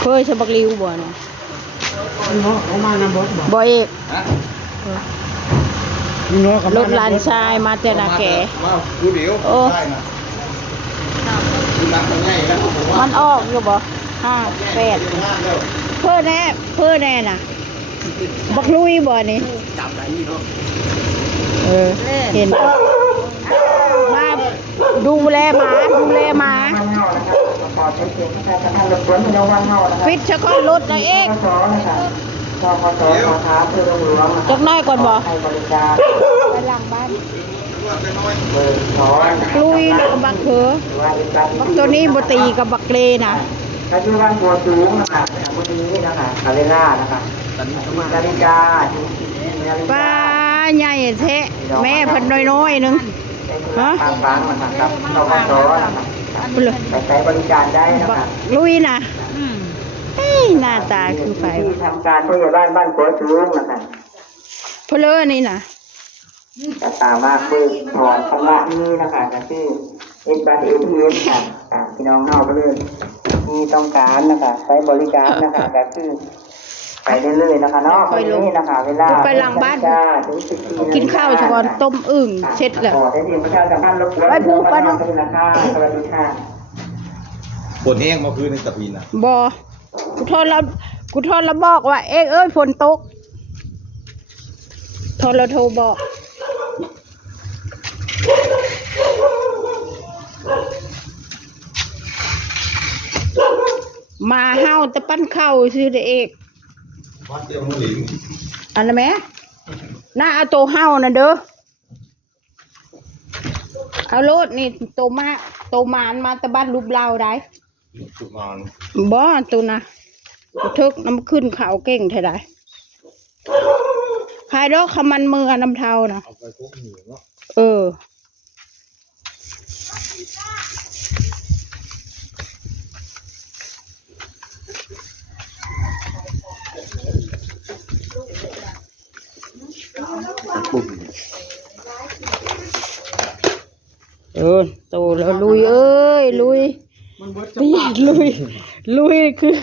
เคยสบักริวบ่เนี่ยเขามานำรถบ่เอกรถลานชายมาแต่นาแก่โอ้มันออกอยู่บ่5 8เพื่อแน่น่ะบักลุยบ่นี่เห็นมาดูแลหมาฟิตชะก้อนรถนะเอกจักน้อยก่อนบ่ไปหลังบ้านลุยแล้วก็บักเขือบักตัวนี้บ่ตีกับบักเลนะปัจจุบันบัวสูงนะคะวันนี้นะคะคาเรล่านะคะนาฬิกาป้าใหญ่แท้แม่เพิ่นน้อยๆนึงฮะทางบ้านมันนะครับเราก็สอนนะคะใช้บริการได้นะคะลุยนะหน้าตาคือไผทำการผู้ใหญ่บ้านบัวสูงนะคะเพลอนี่นะจะสามารถซื้อถอนชำระนี้นะคะก็คือATM ค่ะพี่น้องนอกไปเลยมีต้องการนะคะใช้บริการนะคะก็คือไปเรื่อยๆนะคะเนาะวันนี้นะคะเวลาไปหลังบ้านกินข้าวก่อนต้มอึ่งเสร็จแล้วไปปูไปน้องสวัสดีค่ะฝนแห้งมาคืนในตะพีนะบ่กูโทรแล้วบอกว่าเอ้ยฝนตกโทรบอกมาเฮาตะปั้นเข้าซื้อเอกอันนั้นแม่น่าเอาโตเฮานั่นเด้อเอาโลดนี่โตมานมาตะบ้านรูปเราได้บ่ตัวนะทึกน้ำขึ้นเขาเก่งเท่าไรภายดอกขมันมือน้ำเทานะโตแล้วลุยลุยคือ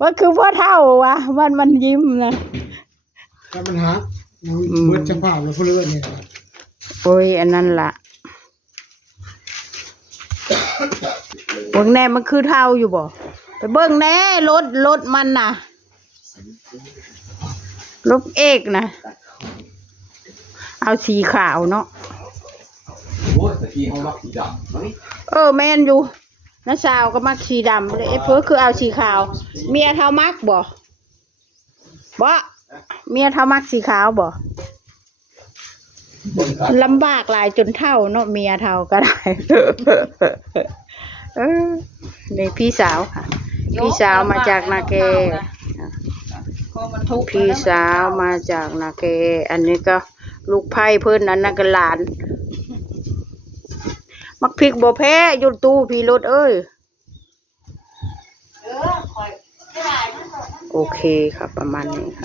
ว่าคือพ่อเท่าวะมันยิ้มนะถ้ามันหักเบิดจังหวะแล้วเพื่อนนี่โอ้ยอันนั้นล่ะเบิ่งแน่มันคือเท่าอยู่บ่ไปเบิ่งแน่รถมันน่ะรถเอกนะเอาสีขาวเนาะแม่นอยู่น้าสาวก็มักสีดำเลยเพื่อคือเอาสีขาวเมียเท่ามักบ่เมียเท่ามักสีขาวบ่ลำบากหลายจนเท่าเนาะเมียเท่าก็ได้นี่พี่สาวค่ะพี่สาวมาจากนาเกพี่สาวมาจากนาเกอันนี้ก็ลูกไผ่เพิ่นนั้นน่ะก็หลานมักพริกบ่แพ้อยู่ตู้พี่รถเอ้ยโอเคครับประมาณนี้ค่ะ